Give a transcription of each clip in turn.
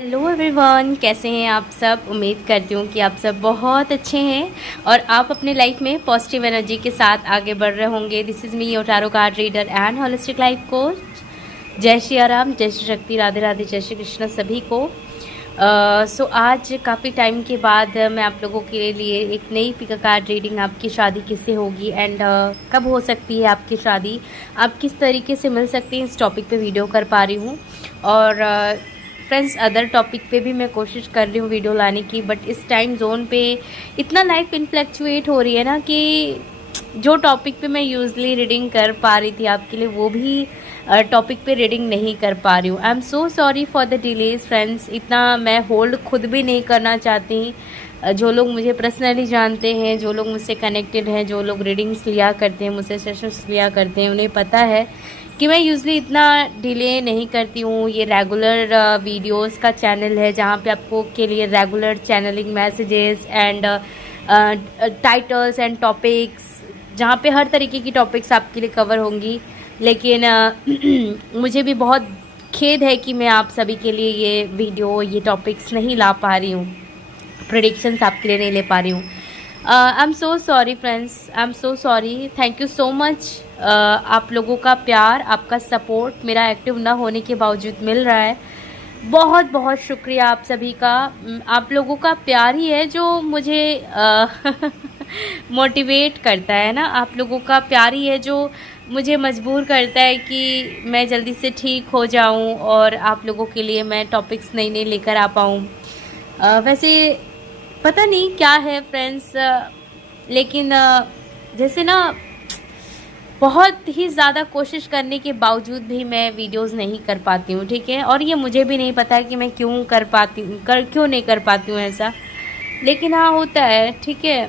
Hello everyone, कैसे हैं आप सब। उम्मीद करती हूँ कि आप सब बहुत अच्छे हैं और आप अपने लाइफ में पॉजिटिव एनर्जी के साथ आगे बढ़ रहे होंगे। This is me your tarot card reader and holistic life coach. जय श्री राम, जय श्री शक्ति, राधे राधे, जय श्री कृष्ण सभी को। सो आज काफ़ी टाइम के बाद मैं आप लोगों के लिए एक नई पिक कार्ड रीडिंग, आपकी शादी किससे होगी एंड कब हो सकती है आपकी शादी, आप किस तरीके से मिल सकती हैं, इस टॉपिक पे वीडियो कर पा रही हूँ। और फ्रेंड्स, अदर टॉपिक पे भी मैं कोशिश कर रही हूँ वीडियो लाने की, बट इस टाइम जोन पे इतना लाइफ इनफ्लैक्चुएट हो रही है ना कि जो टॉपिक पे मैं यूजली रीडिंग कर पा रही थी आपके लिए, वो भी टॉपिक पे रीडिंग नहीं कर पा रही हूँ। I am so sorry for the delays friends. इतना मैं होल्ड खुद भी नहीं करना चाहती। जो लोग मुझे पर्सनली जानते हैं, जो लोग मुझसे कनेक्टेड हैं, जो लोग रीडिंग्स लिया करते हैं, मुझसे सेशंस लिया करते हैं, उन्हें पता है कि मैं यूजली इतना डिले नहीं करती हूँ। ये रेगुलर वीडियोस का चैनल है जहाँ पे आपको के लिए regular channeling messages and titles and topics, जहाँ पे हर तरीके की टॉपिक्स आपके लिए कवर होंगी। लेकिन मुझे भी बहुत खेद है कि मैं आप सभी के लिए ये वीडियो, ये टॉपिक्स नहीं ला पा रही हूँ, प्रेडिक्शंस आपके लिए नहीं ले पा रही हूँ। I am so sorry friends, I am so sorry. Thank you so much. आप लोगों का प्यार, आपका सपोर्ट मेरा एक्टिव ना होने के बावजूद मिल रहा है। बहुत बहुत शुक्रिया आप सभी का। आप लोगों का प्यार ही है जो मुझे मोटिवेट करता है ना। आप लोगों का प्यार ही है जो मुझे मजबूर करता है कि मैं जल्दी से ठीक हो जाऊं और आप लोगों के लिए मैं टॉपिक्स नई नई लेकर आ पाऊं। वैसे पता नहीं क्या है फ्रेंड्स, लेकिन जैसे ना बहुत ही ज़्यादा कोशिश करने के बावजूद भी मैं वीडियोस नहीं कर पाती हूँ, ठीक है। और ये मुझे भी नहीं पता है कि मैं क्यों क्यों नहीं कर पाती हूँ ऐसा, लेकिन हाँ होता है, ठीक है।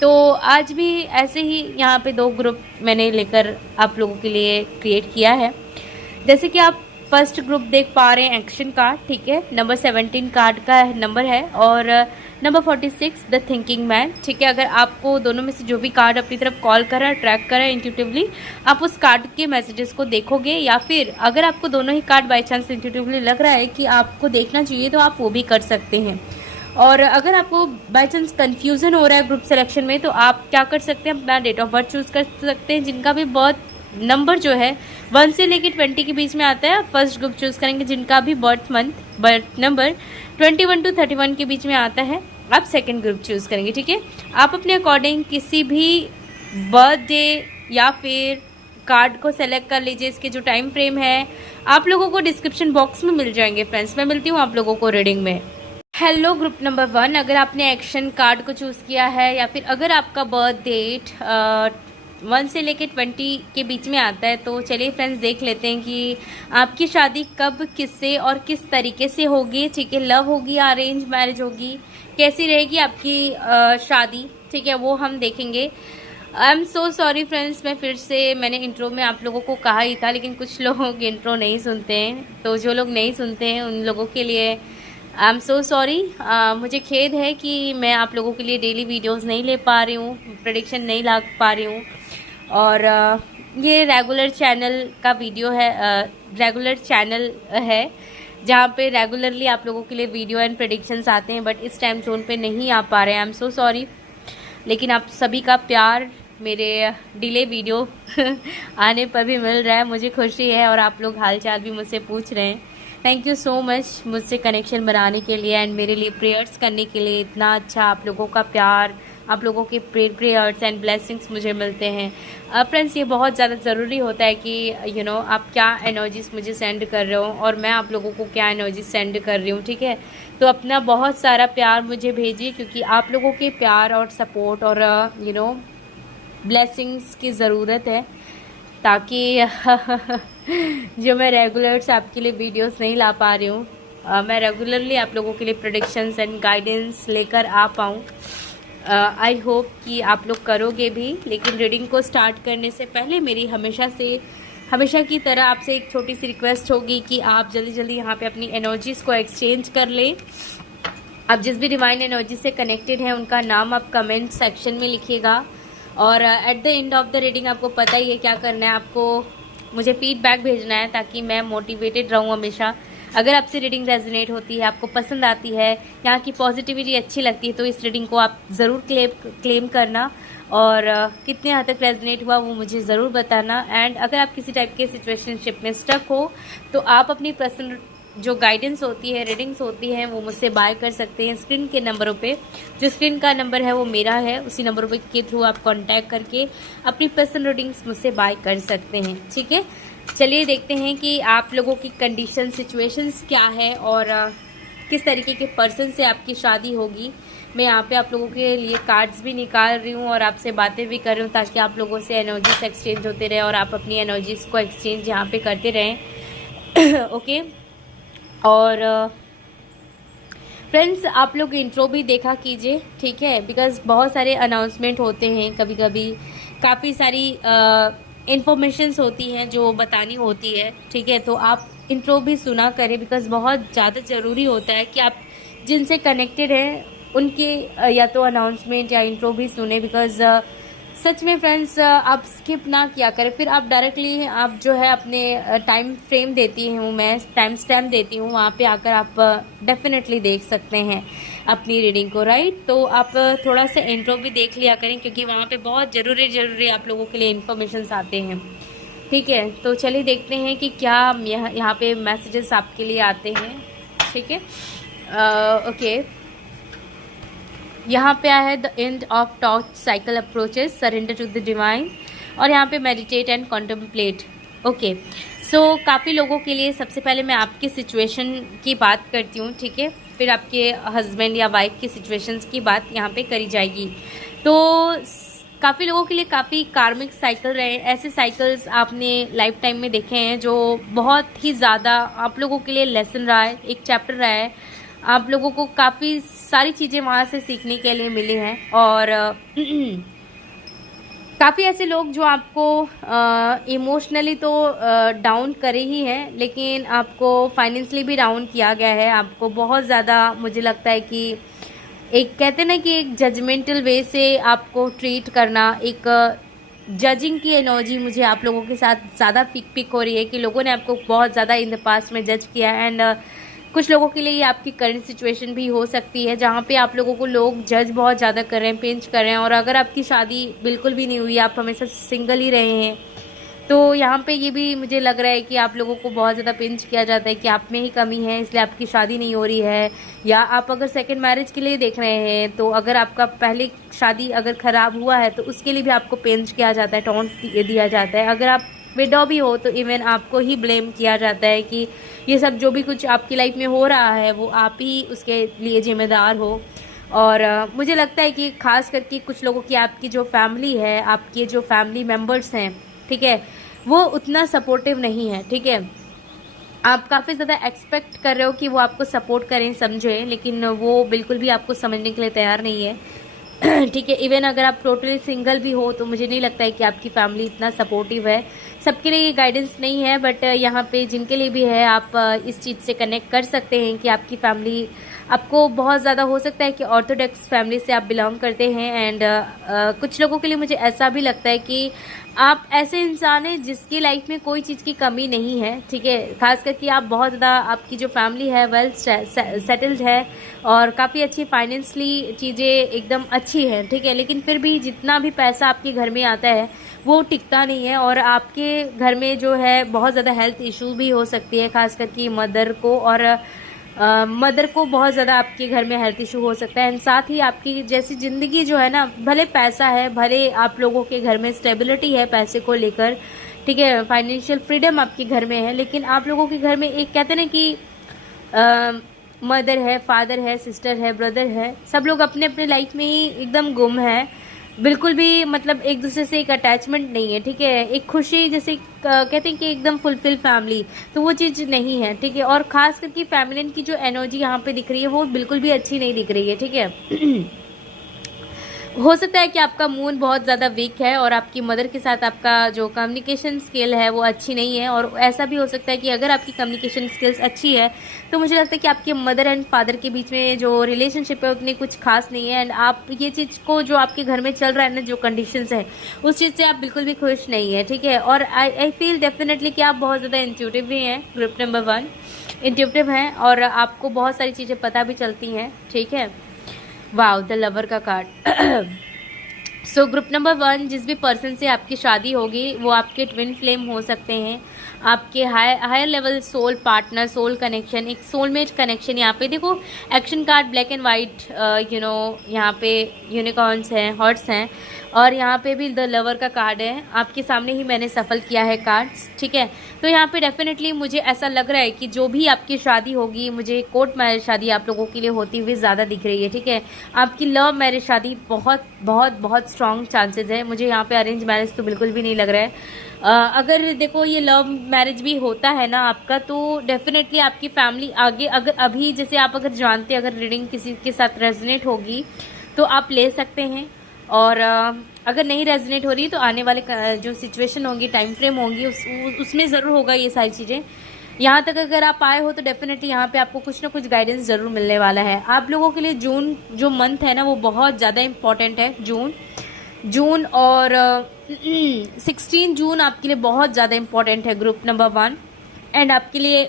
तो आज भी ऐसे ही यहाँ पे 2 ग्रुप मैंने लेकर आप लोगों के लिए क्रिएट किया है। जैसे कि आप फर्स्ट ग्रुप देख पा रहे हैं, एक्शन कार्ड, ठीक है, नंबर 17 कार्ड का नंबर है, और नंबर 46 द थिंकिंग मैन, ठीक है। अगर आपको दोनों में से जो भी कार्ड अपनी तरफ कॉल कर रहा है, ट्रैक कर रहा है इंट्यूटिवली, आप उस कार्ड के मैसेजेस को देखोगे, या फिर अगर आपको दोनों ही कार्ड बाई चांस इंट्यूटिवली लग रहा है कि आपको देखना चाहिए, तो आप वो भी कर सकते हैं। और अगर आपको बाई चांस कन्फ्यूजन हो रहा है ग्रुप सिलेक्शन में, तो आप क्या कर सकते हैं, अपना डेट ऑफ बर्थ चूज कर सकते हैं। जिनका भी बर्थ नंबर जो है 1 से लेकर 20 के बीच में आता है, फर्स्ट ग्रुप चूज करेंगे। जिनका भी बर्थ नंबर 21 to 31 के बीच में आता है, आप सेकंड ग्रुप चूज करेंगे, ठीक है। आप अपने अकॉर्डिंग किसी भी बर्थडे या फिर कार्ड को सेलेक्ट कर लीजिए। इसके जो टाइम फ्रेम है आप लोगों को डिस्क्रिप्शन बॉक्स में मिल जाएंगे फ्रेंड्स। मैं मिलती हूँ आप लोगों को रीडिंग में। हेलो ग्रुप नंबर 1, अगर आपने एक्शन कार्ड को चूज़ किया है, या फिर अगर आपका बर्थ डेट 1 से लेकर 20 के बीच में आता है, तो चलिए फ्रेंड्स देख लेते हैं कि आपकी शादी कब, किससे और किस तरीके से होगी, ठीक है। लव होगी, अरेंज मैरिज होगी, कैसी रहेगी आपकी शादी, ठीक है, वो हम देखेंगे। I am so sorry friends, मैंने इंट्रो में आप लोगों को कहा ही था, लेकिन कुछ लोग इंट्रो नहीं सुनते हैं, तो जो लोग नहीं सुनते हैं उन लोगों के लिए आई एम सो सॉरी। मुझे खेद है कि मैं आप लोगों के लिए डेली वीडियोस नहीं ले पा रही हूँ, प्रेडिक्शन नहीं ला पा रही हूँ। और ये रेगुलर चैनल का वीडियो है, रेगुलर चैनल है जहाँ पे रेगुलरली आप लोगों के लिए वीडियो एंड प्रेडिक्शंस आते हैं, बट इस टाइम जोन पे नहीं आ पा रहे हैं। I am so sorry. लेकिन आप सभी का प्यार मेरे डिले वीडियो आने पर भी मिल रहा है, मुझे खुशी है। और आप लोग हालचाल भी मुझसे पूछ रहे हैं। थैंक यू सो मच मुझसे कनेक्शन बनाने के लिए एंड मेरे लिए प्रेयर्स करने के लिए। इतना अच्छा आप लोगों का प्यार, आप लोगों के प्रेयर्स एंड ब्लेसिंग्स मुझे मिलते हैं। फ्रेंड्स, ये बहुत ज़्यादा ज़रूरी होता है कि आप क्या एनर्जीज मुझे सेंड कर रहे हो और मैं आप लोगों को क्या एनर्जी सेंड कर रही हूँ, ठीक है। तो अपना बहुत सारा प्यार मुझे भेजिए, क्योंकि आप लोगों के प्यार और सपोर्ट और ब्लेसिंग्स की ज़रूरत है, ताकि जो मैं रेगुलर्स आपके लिए वीडियोस नहीं ला पा रही हूँ, मैं रेगुलरली आप लोगों के लिए प्रेडिक्शंस एंड गाइडेंस लेकर आ पाऊँ। आई होप कि आप लोग करोगे भी। लेकिन रीडिंग को स्टार्ट करने से पहले मेरी हमेशा की तरह आपसे एक छोटी सी रिक्वेस्ट होगी कि आप जल्दी जल्दी यहाँ पे अपनी एनर्जीज़ को एक्सचेंज कर लें। आप जिस भी डिवाइन एनर्जी से कनेक्टेड हैं उनका नाम आप कमेंट सेक्शन में लिखिएगा। और at the end of the reading आपको पता ही है क्या करना है, आपको मुझे फीडबैक भेजना है, ताकि मैं मोटिवेटेड रहूँ हमेशा अगर आपसे रीडिंग रेजोनेट होती है, आपको पसंद आती है, यहाँ की पॉजिटिविटी अच्छी लगती है, तो इस रीडिंग को आप ज़रूर क्लेम करना और कितने हद तक रेजोनेट हुआ वो मुझे ज़रूर बताना। एंड अगर आप किसी टाइप के सिचुएशनशिप में स्टक हो तो आप अपनी पर्सनल जो गाइडेंस होती है, रीडिंग्स होती हैं, वो मुझसे बाय कर सकते हैं स्क्रीन के नंबरों पे। जो स्क्रीन का नंबर है वो मेरा है, उसी नंबरों पे के थ्रू आप कांटेक्ट करके अपनी पर्सनल रीडिंग्स मुझसे बाय कर सकते हैं। ठीक है, चलिए देखते हैं कि आप लोगों की कंडीशन सिचुएशंस क्या है और किस तरीके के पर्सन से आपकी शादी होगी। मैं यहाँ पे आप लोगों के लिए कार्ड्स भी निकाल रही हूँ और आपसे बातें भी कर रही हूँ, ताकि आप लोगों से एनर्जीज एक्सचेंज होते रहे और आप अपनी एनर्जीज को एक्सचेंज यहाँ पे करते रहें। ओके, और फ्रेंड्स आप लोग इंट्रो भी देखा कीजिए, ठीक है, बिकॉज बहुत सारे अनाउंसमेंट होते हैं, कभी कभी काफ़ी सारी इन्फॉर्मेशंस होती हैं जो बतानी होती है। ठीक है, तो आप इंट्रो भी सुना करें, बिकॉज बहुत ज़्यादा ज़रूरी होता है कि आप जिनसे कनेक्टेड हैं उनके या तो अनाउंसमेंट या इंट्रो भी सुने, बिकॉज सच में फ्रेंड्स आप स्किप ना किया करें। फिर आप डायरेक्टली आप जो है अपने टाइम फ्रेम देती हूँ, मैं टाइम स्टैम्प देती हूँ, वहाँ पे आकर आप डेफिनेटली देख सकते हैं अपनी रीडिंग को, राइट। तो आप थोड़ा सा इंट्रो भी देख लिया करें, क्योंकि वहाँ पे बहुत ज़रूरी आप लोगों के लिए इन्फॉर्मेशन आते हैं। ठीक है, तो चलिए देखते हैं कि क्या यहाँ पे मैसेजेस आपके लिए आते हैं। ठीक है, ओके, यहाँ पे आया है the end of torch cycle approaches, surrender to the divine, और यहाँ पे meditate and contemplate. Okay, so काफ़ी लोगों के लिए सबसे पहले मैं आपकी सिचुएशन की बात करती हूँ, ठीक है, फिर आपके हस्बैंड या वाइफ की सिचुएशंस की बात यहाँ पे करी जाएगी। तो काफ़ी लोगों के लिए काफ़ी कार्मिक साइकिल रहे, ऐसे साइकिल्स आपने लाइफ टाइम में देखे हैं जो बहुत ही ज़्यादा आप लोगों के लिए लेसन रहा है, एक चैप्टर रहा है। आप लोगों को काफ़ी सारी चीज़ें वहाँ से सीखने के लिए मिली हैं, और काफ़ी ऐसे लोग जो आपको इमोशनली तो डाउन करे ही हैं, लेकिन आपको फाइनेंशियली भी डाउन किया गया है। आपको बहुत ज़्यादा मुझे लगता है कि एक कहते ना कि एक जजमेंटल वे से आपको ट्रीट करना, एक जजिंग की एनर्जी मुझे आप लोगों के साथ ज़्यादा पिक हो रही है कि लोगों ने आपको बहुत ज़्यादा इन द पास्ट में जज किया है। एंड कुछ लोगों के लिए ये आपकी करंट सिचुएशन भी हो सकती है, जहाँ पे आप लोगों को लोग जज बहुत ज़्यादा कर रहे हैं, पिंच कर रहे हैं। और अगर आपकी शादी बिल्कुल भी नहीं हुई, आप हमेशा सिंगल ही रहे हैं, तो यहाँ पे ये भी मुझे लग रहा है कि आप लोगों को बहुत ज़्यादा पिंच किया जाता है कि आप में ही कमी है, इसलिए आपकी शादी नहीं हो रही है। या आप अगर सेकंड मैरिज के लिए देख रहे हैं, तो अगर आपका पहले शादी अगर ख़राब हुआ है तो उसके लिए भी आपको पिंच किया जाता है, टॉन्ट दिया जाता है। अगर आप विडो भी हो तो इवन आपको ही ब्लेम किया जाता है कि ये सब जो भी कुछ आपकी लाइफ में हो रहा है वो आप ही उसके लिए जिम्मेदार हो। और मुझे लगता है कि खास करके कुछ लोगों की आपकी जो फैमिली है, आपके जो फैमिली मेम्बर्स हैं, ठीक है, वो उतना सपोर्टिव नहीं है। ठीक है, आप काफ़ी ज़्यादा एक्सपेक्ट कर रहे हो कि वो आपको सपोर्ट करें, समझें, लेकिन वो बिल्कुल भी आपको समझने के लिए तैयार नहीं है। ठीक है, इवन अगर आप टोटली सिंगल भी हो तो मुझे नहीं लगता है कि आपकी फैमिली इतना सपोर्टिव है। सबके लिए ये गाइडेंस नहीं है, बट यहाँ पे जिनके लिए भी है आप इस चीज़ से कनेक्ट कर सकते हैं कि आपकी फैमिली आपको बहुत ज़्यादा, हो सकता है कि ऑर्थोडॉक्स फैमिली से आप बिलोंग करते हैं। एंड कुछ लोगों के लिए मुझे ऐसा भी लगता है कि आप ऐसे इंसान हैं जिसकी लाइफ में कोई चीज़ की कमी नहीं है। ठीक है, खास करके आप बहुत ज़्यादा, आपकी जो फैमिली है वेल सेटल्ड है और काफ़ी अच्छी फाइनेंशली चीज़ें एकदम अच्छी हैं। ठीक है, लेकिन फिर भी जितना भी पैसा आपके घर में आता है वो टिकता नहीं है, और आपके घर में जो है बहुत ज़्यादा हेल्थ इशू भी हो सकती है, खास करके मदर को, और मदर को बहुत ज़्यादा आपके घर में हेल्थ इशू हो सकता है। एंड साथ ही आपकी जैसी ज़िंदगी जो है ना, भले पैसा है, भले आप लोगों के घर में स्टेबिलिटी है पैसे को लेकर, ठीक है, फाइनेंशियल फ्रीडम आपके घर में है, लेकिन आप लोगों के घर में एक कहते हैं ना कि मदर है, फादर है, सिस्टर है, ब्रदर है, सब लोग अपने अपने लाइफ में ही एकदम गुम है, बिल्कुल भी मतलब एक दूसरे से एक अटैचमेंट नहीं है। ठीक है, एक खुशी जैसे कहते हैं कि एकदम फुलफिल फैमिली, तो वो चीज़ नहीं है। ठीक है, और खास करके फैमिली की जो एनर्जी यहाँ पे दिख रही है वो बिल्कुल भी अच्छी नहीं दिख रही है। ठीक है, हो सकता है कि आपका मूड बहुत ज़्यादा वीक है और आपकी मदर के साथ आपका जो कम्युनिकेशन स्किल है वो अच्छी नहीं है, और ऐसा भी हो सकता है कि अगर आपकी कम्युनिकेशन स्किल्स अच्छी है तो मुझे लगता है कि आपके मदर एंड फादर के बीच में जो रिलेशनशिप है उतनी कुछ खास नहीं है। एंड आप ये चीज़ को जो आपके घर में चल रहा है ना, जो कंडीशंस है, उस चीज़ से आप बिल्कुल भी खुश नहीं है। ठीक है, और आई फील डेफिनेटली कि आप बहुत ज़्यादा इंट्यूटिव भी हैं, ग्रुप नंबर 1। इंट्यूटिव हैं और आपको बहुत सारी चीज़ें पता भी चलती हैं, ठीक है। वाओ, द लवर का कार्ड। सो ग्रुप नंबर 1, जिस भी पर्सन से आपकी शादी होगी वो आपके ट्विन फ्लेम हो सकते हैं, आपके higher level soul partner, soul connection, एक सोलमेट कनेक्शन। यहाँ पे देखो action card black and white, यहाँ पे यूनिकॉर्न्स हैं, हॉर्स हैं, और यहाँ पे भी द लवर का कार्ड है। आपके सामने ही मैंने सफल किया है कार्ड्स, ठीक है। तो यहाँ पे डेफिनेटली मुझे ऐसा लग रहा है कि जो भी आपकी शादी होगी, मुझे कोर्ट मैरिज शादी आप लोगों के लिए होती हुई ज़्यादा दिख रही है, ठीक है। आपकी लव मैरिज शादी बहुत बहुत बहुत स्ट्रॉन्ग चांसेस है। मुझे यहाँ पे अरेंज मैरिज तो बिल्कुल भी नहीं लग रहा है। अगर देखो ये लव मैरिज भी होता है ना आपका, तो डेफिनेटली आपकी फैमिली आगे, अगर अभी जैसे आप अगर जानते, अगर रीडिंग किसी के साथ रेजोनेट होगी तो आप ले सकते हैं, और अगर नहीं रेजोनेट हो रही तो आने वाले जो सिचुएशन होगी, टाइम फ्रेम होगी, उसमें ज़रूर होगा ये सारी चीज़ें। यहाँ तक अगर आप आए हो तो डेफिनेटली यहाँ पे आपको कुछ ना कुछ गाइडेंस ज़रूर मिलने वाला है। आप लोगों के लिए जून जो मंथ है ना वो बहुत ज़्यादा इम्पॉर्टेंट है। जून और 16 जून आपके लिए बहुत ज़्यादा इम्पॉर्टेंट है ग्रुप नंबर 1। एंड आपके लिए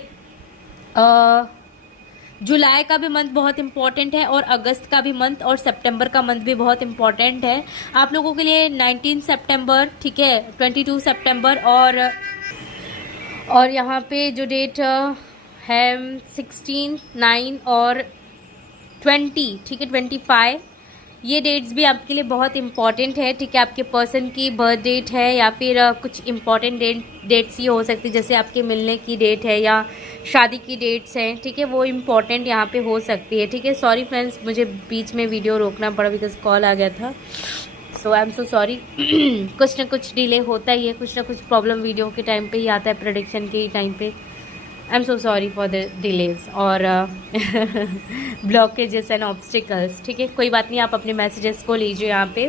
जुलाई का भी मंथ बहुत इम्पॉर्टेंट है, और अगस्त का भी मंथ, और सितंबर का मंथ भी बहुत इम्पॉर्टेंट है आप लोगों के लिए। 19 सितंबर, ठीक है, 22 सितंबर, और यहाँ पे जो डेट है 16, 9 और 20, ठीक है, 25, ये डेट्स भी आपके लिए बहुत इंपॉर्टेंट है, ठीक है। आपके पर्सन की बर्थ डेट है, या फिर कुछ इंपॉर्टेंट डेट्स ये हो सकती है, जैसे आपके मिलने की डेट है या शादी की डेट्स हैं, ठीक है, वो इम्पॉर्टेंट यहाँ पे हो सकती है, ठीक है। सॉरी फ्रेंड्स, मुझे बीच में वीडियो रोकना पड़ा बिकॉज कॉल आ गया था, सो आई एम सो सॉरी। कुछ ना कुछ डिले होता ही है, कुछ ना कुछ प्रॉब्लम वीडियो के टाइम पे ही आता है, प्रोडक्शन के टाइम पे। I am so sorry for the delays और ब्लॉकेजेस एंड ऑब्स्टिकल्स, ठीक है, कोई बात नहीं, आप अपने मैसेजेस को लीजिए यहाँ पे।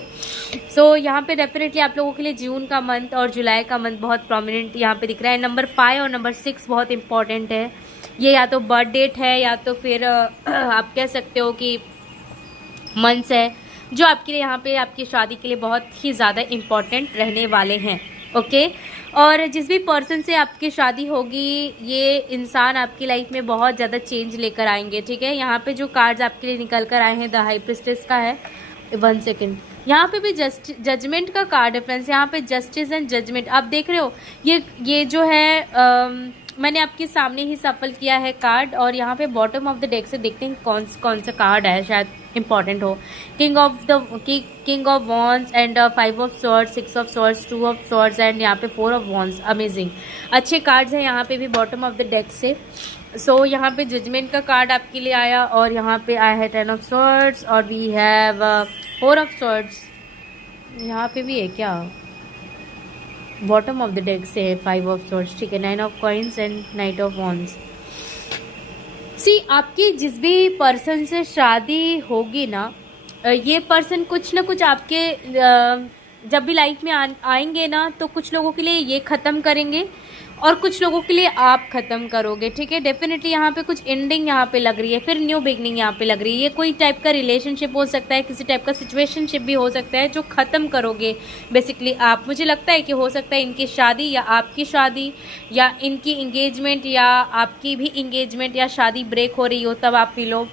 सो यहाँ पे डेफिनेटली आप लोगों के लिए जून का मंथ और जुलाई का मंथ बहुत प्रोमिनेंट यहाँ पे दिख रहा है। नंबर 5 और नंबर 6 बहुत इंपॉर्टेंट है। ये या तो बर्थ डेट है, या तो फिर आप कह सकते हो कि मंथ्स है जो आपके लिए यहाँ पे आपकी शादी के लिए बहुत ही ज़्यादा इम्पॉर्टेंट रहने वाले हैं, ओके। और जिस भी पर्सन से आपकी शादी होगी, ये इंसान आपकी लाइफ में बहुत ज़्यादा चेंज लेकर आएंगे, ठीक है। यहाँ पे जो कार्ड्स आपके लिए निकल कर आए हैं, द हाई प्रिस्टेस का है, 1 सेकेंड, यहाँ पे भी जजमेंट का कार्ड है फ्रेंड्स। यहाँ पे जस्टिस एंड जजमेंट आप देख रहे हो, ये जो है मैंने आपके सामने ही सफल किया है कार्ड, और यहाँ पे बॉटम ऑफ द डेक से देखते हैं कौन सा कार्ड है, शायद इंपॉर्टेंट हो। King of wands and 5 of swords, 6 of swords, 2 of swords and यहाँ पे 4 ऑफ वॉन्ड्स। अमेजिंग, अच्छे कार्ड्स हैं यहाँ पे भी बॉटम ऑफ द डेक से। सो यहाँ पे जजमेंट का कार्ड आपके लिए आया, और यहाँ पे आया है 10 ऑफ सॉर्ड्स, और वी हैव 4 ऑफ सॉर्ड्स। यहाँ पे भी है क्या, बॉटम ऑफ द डेक से है 5 ऑफ सॉर्ड्स, ठीक है, 9 of coins and knight of wands. See, आपकी जिस भी पर्सन से शादी होगी ना, ये पर्सन कुछ ना कुछ आपके जब भी लाइफ में आएंगे ना, तो कुछ लोगों के लिए ये ख़त्म करेंगे और कुछ लोगों के लिए आप ख़त्म करोगे, ठीक है। डेफिनेटली यहाँ पे कुछ एंडिंग यहाँ पे लग रही है, फिर न्यू बिगनिंग यहाँ पे लग रही है। ये कोई टाइप का रिलेशनशिप हो सकता है, किसी टाइप का सिचुएशनशिप भी हो सकता है जो ख़त्म करोगे बेसिकली आप। मुझे लगता है कि हो सकता है इनकी शादी या आपकी शादी, या इनकी इंगेजमेंट या आपकी भी इंगेजमेंट या शादी ब्रेक हो रही हो तब आप मिलो,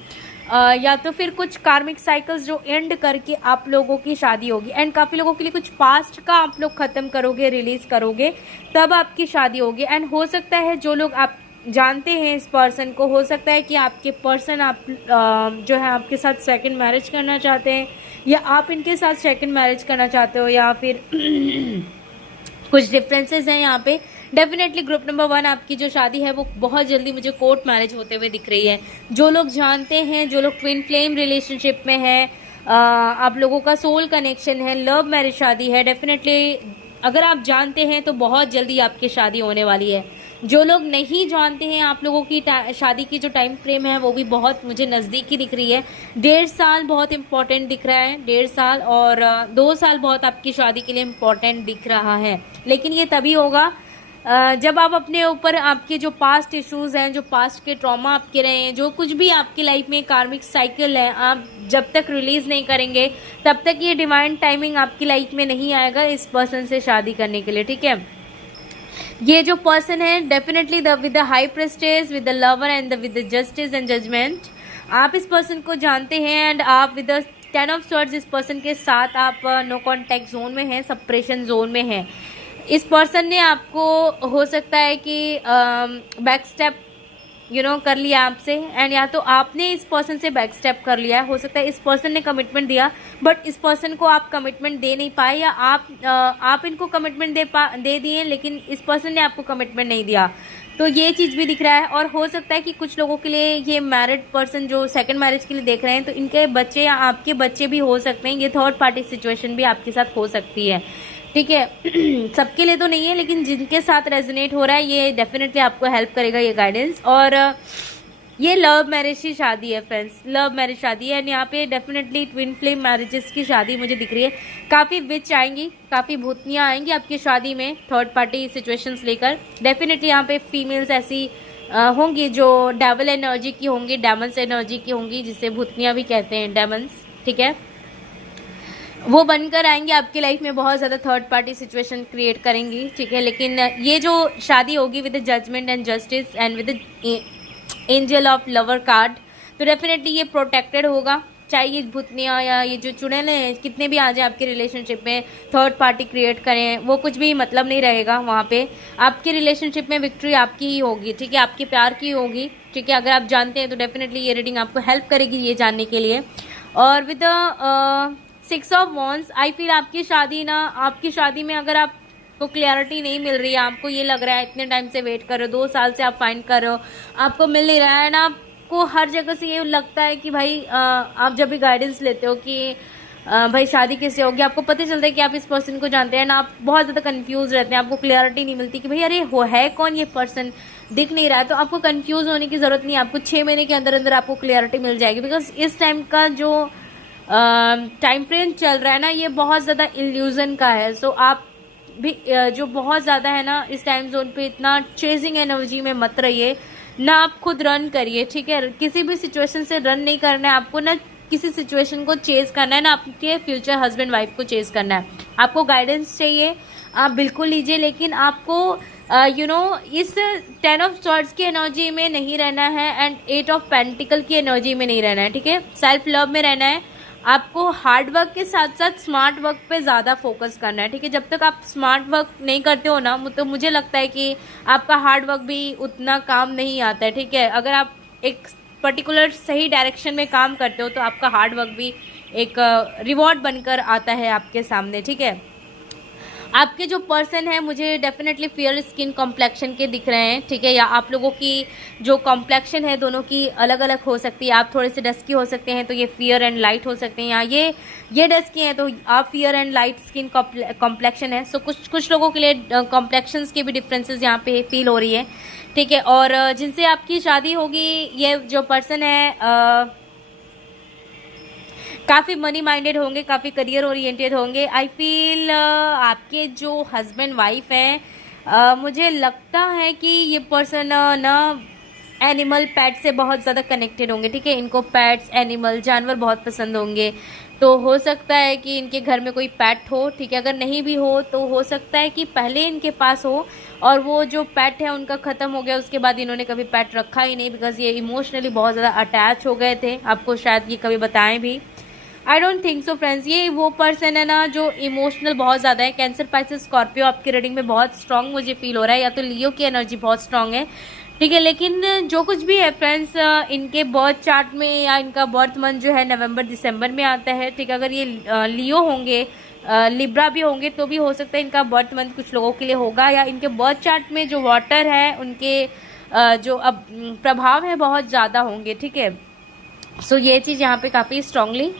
या तो फिर कुछ कार्मिक साइकिल्स जो एंड करके आप लोगों की शादी होगी। एंड काफ़ी लोगों के लिए कुछ पास्ट का आप लोग ख़त्म करोगे, रिलीज करोगे, तब आपकी शादी होगी। एंड हो सकता है जो लोग आप जानते हैं इस पर्सन को, हो सकता है कि आपके पर्सन आप जो है आपके साथ सेकंड मैरिज करना चाहते हैं, या आप इनके साथ सेकंड मैरिज करना चाहते हो, या फिर कुछ डिफरेंसेस हैं यहाँ पे। डेफिनेटली ग्रुप नंबर 1 आपकी जो शादी है वो बहुत जल्दी मुझे कोर्ट मैरिज होते हुए दिख रही है। जो लोग जानते हैं, जो लोग ट्विन फ्लेम रिलेशनशिप में हैं, आप लोगों का सोल कनेक्शन है, लव मैरिज शादी है, डेफिनेटली अगर आप जानते हैं तो बहुत जल्दी आपकी शादी होने वाली है। जो लोग नहीं जानते हैं, आप लोगों की शादी की जो टाइम फ्रेम है वो भी बहुत मुझे नज़दीकी दिख रही है। 1.5 साल बहुत इंपॉर्टेंट दिख रहा है, 1.5 साल, और 2 साल बहुत आपकी शादी के लिए इम्पॉर्टेंट दिख रहा है। लेकिन ये तभी होगा जब आप अपने ऊपर आपके जो पास्ट इश्यूज हैं, जो पास्ट के ट्रॉमा आपके रहे हैं, जो कुछ भी आपकी लाइफ में कार्मिक साइकिल है, आप जब तक रिलीज नहीं करेंगे तब तक ये डिवाइन टाइमिंग आपकी लाइफ में नहीं आएगा इस पर्सन से शादी करने के लिए, ठीक है। ये जो पर्सन है definitely with the high prestige, with the lover and with the justice and judgement, आप इस पर्सन को जानते हैं एंड आप विद द 10 ऑफ स्वॉर्ड्स इस पर्सन के साथ आप नो कॉन्टैक्ट जोन में हैं, सप्रेशन जोन में हैं। इस पर्सन ने आपको हो सकता है कि बैक स्टेप कर लिया आपसे, एंड या तो आपने इस पर्सन से बैक स्टेप कर लिया। हो सकता है इस पर्सन ने कमिटमेंट दिया बट इस पर्सन को आप कमिटमेंट दे नहीं पाए, या आप इनको कमिटमेंट दे दिए लेकिन इस पर्सन ने आपको कमिटमेंट नहीं दिया। तो ये चीज़ भी दिख रहा है। और हो सकता है कि कुछ लोगों के लिए ये मैरिड पर्सन जो सेकंड मैरिज के लिए देख रहे हैं तो इनके बच्चे या आपके बच्चे भी हो सकते हैं। ये थर्ड पार्टी सिचुएशन भी आपके साथ हो सकती है, ठीक है। सबके लिए तो नहीं है लेकिन जिनके साथ रेजोनेट हो रहा है ये डेफिनेटली आपको हेल्प करेगा ये गाइडेंस। और ये लव मैरिज की शादी है फ्रेंड्स, लव मैरिज शादी है एंड यहाँ पे डेफिनेटली ट्विन फ्लेम मैरिजेस की शादी मुझे दिख रही है। काफ़ी विच आएंगी, काफ़ी भूतनियाँ आएंगी आपकी शादी में थर्ड पार्टी सिचुएशंस लेकर। डेफिनेटली यहाँ पे फीमेल्स ऐसी होंगी जो डेवल एनर्जी की होंगी, डेमन्स एनर्जी की होंगी, जिसे भूतनियाँ भी कहते हैं, डेमन्स, ठीक है। वो बनकर आएंगे आपकी लाइफ में, बहुत ज़्यादा थर्ड पार्टी सिचुएशन क्रिएट करेंगी, ठीक है। लेकिन ये जो शादी होगी with judgement and justice and with angel of lover card, तो डेफिनेटली ये प्रोटेक्टेड होगा। चाहे ये भूतनिया या ये जो चुड़ैल हैं कितने भी आ जाए आपके रिलेशनशिप में, थर्ड पार्टी क्रिएट करें, वो कुछ भी मतलब नहीं रहेगा। वहाँ पे आपके रिलेशनशिप में विक्ट्री आपकी ही होगी, ठीक है, आपके प्यार की होगी, ठीक है। अगर आप जानते हैं तो डेफिनेटली ये रीडिंग आपको हेल्प करेगी ये जानने के लिए। और with 6 of wands, I feel आपकी शादी में अगर आपको क्लियरिटी नहीं मिल रही है, आपको ये लग रहा है इतने टाइम से वेट कर रहे हो, 2 साल से आप फाइंड कर रहे हो, आपको मिल नहीं रहा है ना, आपको हर जगह से ये लगता है कि भाई आप जब भी गाइडेंस लेते हो कि भाई शादी किससे होगी, आपको पता चलता है कि आप इस पर्सन को जानते हैं ना, आप बहुत ज़्यादा कंफ्यूज रहते हैं, आपको क्लियरिटी नहीं मिलती कि भाई अरे वो है कौन, ये पर्सन दिख नहीं रहा है। तो आपको कंफ्यूज होने की ज़रूरत नहीं है, आपको 6 महीने के अंदर अंदर आपको क्लियरिटी मिल जाएगी। बिकॉज इस टाइम का जो टाइम फ्रेम चल रहा है ना, ये बहुत ज़्यादा इल्यूजन का है। सो आप भी जो बहुत ज़्यादा है ना इस टाइम जोन पे इतना चेजिंग एनर्जी में मत रहिए ना, आप खुद रन करिए, ठीक है। किसी भी सिचुएशन से रन नहीं करना है आपको, ना किसी सिचुएशन को चेज करना है, ना आपके फ्यूचर हस्बैंड वाइफ को चेज करना है। आपको गाइडेंस चाहिए, आप बिल्कुल लीजिए, लेकिन आपको इस 10 ऑफ स्वॉर्ड्स की एनर्जी में नहीं रहना है एंड 8 ऑफ पेंटिकल की एनर्जी में नहीं रहना है, ठीक है। सेल्फ लव में रहना है। आपको हार्ड वर्क के साथ साथ स्मार्ट वर्क पे ज़्यादा फोकस करना है, ठीक है। जब तक आप स्मार्ट वर्क नहीं करते हो ना, तो मुझे लगता है कि आपका हार्ड वर्क भी उतना काम नहीं आता है, ठीक है। अगर आप एक पर्टिकुलर सही डायरेक्शन में काम करते हो तो आपका हार्ड वर्क भी एक रिवॉर्ड बनकर आता है आपके सामने, ठीक है। आपके जो पर्सन है मुझे डेफिनेटली फेयर स्किन कॉम्प्लेक्शन के दिख रहे हैं, ठीक है, या आप लोगों की जो कॉम्प्लेक्शन है दोनों की अलग अलग हो सकती है। आप थोड़े से डस्की हो सकते हैं तो ये फेयर एंड लाइट हो सकते हैं, या ये डस्की हैं तो आप fair and light skin complexion है। सो कुछ लोगों के लिए कॉम्प्लेक्शंस के भी डिफरेंसेस यहाँ पे फील हो रही है, ठीक है। और जिनसे आपकी शादी होगी ये जो पर्सन है काफ़ी मनी माइंडेड होंगे, काफ़ी करियर ओरिएंटेड होंगे। आई फील आपके जो हस्बैंड वाइफ हैं मुझे लगता है कि ये पर्सन ना एनिमल पेट से बहुत ज़्यादा कनेक्टेड होंगे, ठीक है। इनको पेट्स, एनिमल, जानवर बहुत पसंद होंगे। तो हो सकता है कि इनके घर में कोई पेट हो, ठीक है। अगर नहीं भी हो तो हो सकता है कि पहले इनके पास हो और वो जो पेट है उनका ख़त्म हो गया, उसके बाद इन्होंने कभी पेट रखा ही नहीं, बिकॉज ये इमोशनली बहुत ज़्यादा अटैच हो गए थे। आपको शायद ये कभी बताएं भी, I don't think so friends. ये वो पर्सन है ना जो इमोशनल बहुत ज़्यादा है। कैंसर, पाइसेस, स्कॉर्पियो आपकी रीडिंग में बहुत स्ट्रांग मुझे फील हो रहा है, या तो लियो की एनर्जी बहुत स्ट्रांग है, ठीक है। लेकिन जो कुछ भी है फ्रेंड्स, इनके बर्थ चार्ट में या इनका बर्थ मंथ जो है नवंबर दिसंबर में आता है, ठीक है। अगर ये लियो होंगे, लिब्रा भी होंगे तो भी हो सकता है इनका बर्थ मंथ कुछ लोगों के लिए होगा, या इनके बर्थ चार्ट में जो वाटर है उनके जो अब प्रभाव है बहुत ज़्यादा होंगे, ठीक है। सो ये चीज़ यहाँ पे काफ़ी स्ट्रांगली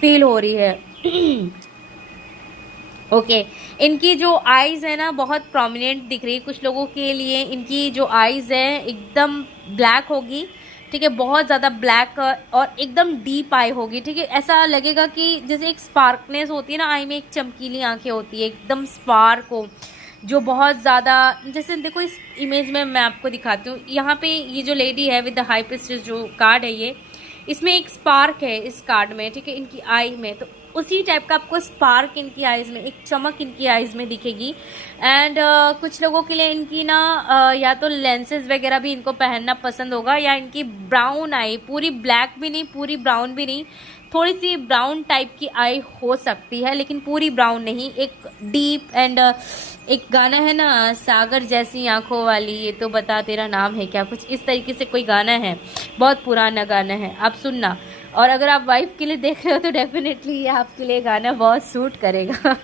फील हो रही है। ओके इनकी जो आईज है ना बहुत प्रोमिनेंट दिख रही है। कुछ लोगों के लिए इनकी जो आईज है एकदम ब्लैक होगी, ठीक है, बहुत ज़्यादा ब्लैक और एकदम डीप आई होगी, ठीक है। ऐसा लगेगा कि जैसे एक स्पार्कनेस होती है ना आई में, एक चमकीली आंखें होती है, एकदम स्पार्क हो, जो बहुत ज़्यादा, जैसे देखो इस इमेज में मैं आपको दिखाती हूँ। यहाँ पे ये जो लेडी है विद द हाई प्रीस्टेस जो कार्ड है, ये इसमें एक स्पार्क है इस कार्ड में, ठीक है, इनकी आई में। तो उसी टाइप का आपको स्पार्क इनकी आइज़ में, एक चमक इनकी आइज़ में दिखेगी। एंड कुछ लोगों के लिए इनकी ना या तो लेंसेज वगैरह भी इनको पहनना पसंद होगा, या इनकी ब्राउन आई, पूरी ब्लैक भी नहीं पूरी ब्राउन भी नहीं, थोड़ी सी ब्राउन टाइप की आई हो सकती है, लेकिन पूरी ब्राउन नहीं, एक डीप। एंड एक गाना है ना, सागर जैसी आंखों वाली, ये तो बता तेरा नाम है क्या, कुछ इस तरीके से कोई गाना है, बहुत पुराना गाना है, आप सुनना। और अगर आप वाइफ के लिए देख रहे हो तो डेफिनेटली ये आपके लिए गाना बहुत सूट करेगा।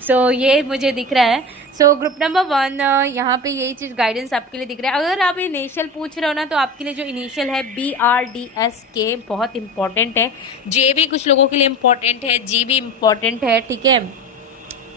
सो ये मुझे दिख रहा है। सो ग्रुप नंबर 1 यहाँ पे यही चीज़ गाइडेंस आपके लिए दिख रहा है। अगर आप इनिशियल पूछ रहे हो ना, तो आपके लिए जो इनिशियल है BRDSK बहुत इंपॉर्टेंट है। J भी कुछ लोगों के लिए इम्पॉर्टेंट है, G भी इम्पॉर्टेंट है, ठीक है।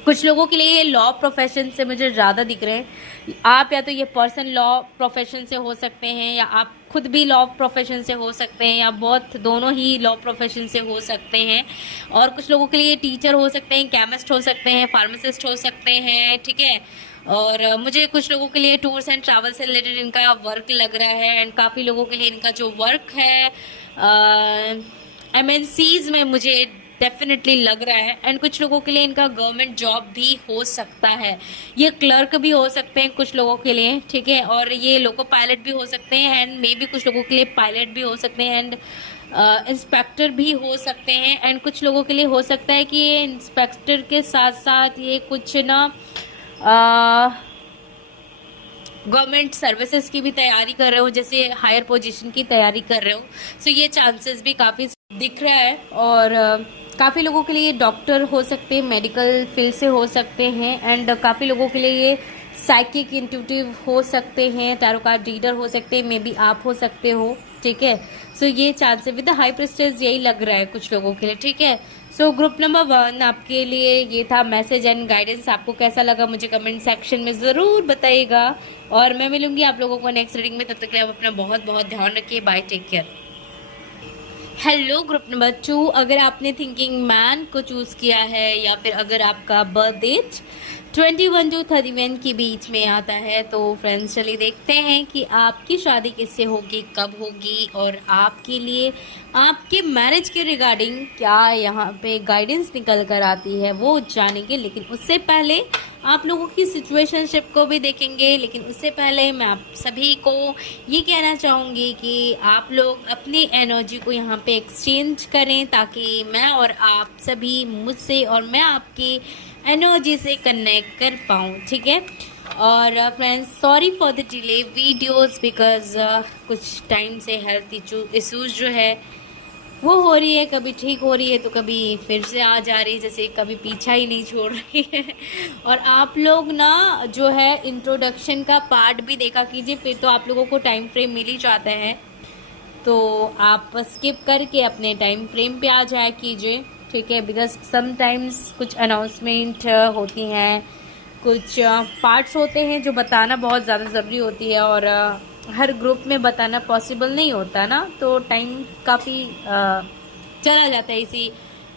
कुछ लोगों के लिए ये लॉ प्रोफेशन से मुझे ज़्यादा दिख रहे हैं। आप या तो ये पर्सन लॉ प्रोफेशन से हो सकते हैं, या आप खुद भी लॉ प्रोफेशन से हो सकते हैं, या बहुत दोनों ही लॉ प्रोफेशन से हो सकते हैं। और कुछ लोगों के लिए टीचर हो सकते हैं, केमिस्ट हो सकते हैं, फार्मासिस्ट हो सकते हैं, ठीक है। और मुझे कुछ लोगों के लिए टूर्स एंड ट्रैवल से रिलेटेड इनका वर्क लग रहा है। एंड काफ़ी लोगों के लिए इनका जो वर्क है MNCs में मुझे डेफिनेटली लग रहा है। एंड कुछ लोगों के लिए इनका गवर्नमेंट जॉब भी हो सकता है, ये क्लर्क भी हो सकते हैं कुछ लोगों के लिए, ठीक है। और ये लोको पायलट भी हो सकते हैं, एंड मे बी कुछ लोगों के लिए पायलट भी हो सकते हैं, एंड इंस्पेक्टर भी हो सकते हैं। एंड कुछ लोगों के लिए हो सकता है कि ये इंस्पेक्टर के साथ साथ ये कुछ ना गवर्नमेंट सर्विसेज की भी तैयारी कर रहे हो, जैसे हायर पोजीशन की तैयारी कर रहे हो। सो ये चांसेस भी काफ़ी दिख रहा है। और काफ़ी लोगों के लिए डॉक्टर हो सकते हैं, मेडिकल फील्ड से हो सकते हैं। एंड काफ़ी लोगों के लिए ये साइकिक इंट्यूटिव हो सकते हैं, टैरो कार्ड रीडर हो सकते हैं, मे बी आप हो सकते हो, ठीक है। सो ये chance with the high prestige यही लग रहा है कुछ लोगों के लिए, ठीक है। सो ग्रुप नंबर 1 आपके लिए ये था मैसेज एंड गाइडेंस। आपको कैसा लगा मुझे कमेंट सेक्शन में ज़रूर बताइएगा, और मैं मिलूंगी आप लोगों को नेक्स्ट रीडिंग में। तब तक के लिए आप अपना बहुत बहुत ध्यान रखिए। Bye, take care. Hello group number 2, अगर आपने थिंकिंग मैन को चूज़ किया है, या फिर अगर आपका बर्थ डेट 21 to 31 के बीच में आता है, तो फ्रेंड्स चलिए देखते हैं कि आपकी शादी किससे होगी, कब होगी, और आपके लिए आपके मैरिज के रिगार्डिंग क्या यहाँ पे गाइडेंस निकल कर आती है वो जानेंगे। लेकिन उससे पहले आप लोगों की सिचुएशनशिप को भी देखेंगे। लेकिन उससे पहले मैं आप सभी को ये कहना चाहूँगी कि आप लोग अपनी एनर्जी को यहाँ पे एक्सचेंज करें, ताकि मैं और आप सभी मुझसे और मैं आपकी एनर्जी से कनेक्ट कर पाऊँ, ठीक है। और friends sorry for the delay videos, because कुछ टाइम से हेल्थ इशूज़ जो है वो हो रही है, कभी ठीक हो रही है तो कभी फिर से आ जा रही है, जैसे कभी पीछा ही नहीं छोड़ रही है। और आप लोग ना जो है इंट्रोडक्शन का पार्ट भी देखा कीजिए, फिर तो आप लोगों को टाइम फ्रेम मिल ही जाता है, तो आप स्किप करके अपने टाइम फ्रेम पे आ जाया कीजिए, ठीक है। बिकॉज समटाइम्स कुछ अनाउंसमेंट होती हैं, कुछ पार्ट्स होते हैं जो बताना बहुत ज़्यादा ज़रूरी होती है, और हर ग्रुप में बताना पॉसिबल नहीं होता ना, तो टाइम काफ़ी चला जाता है इसी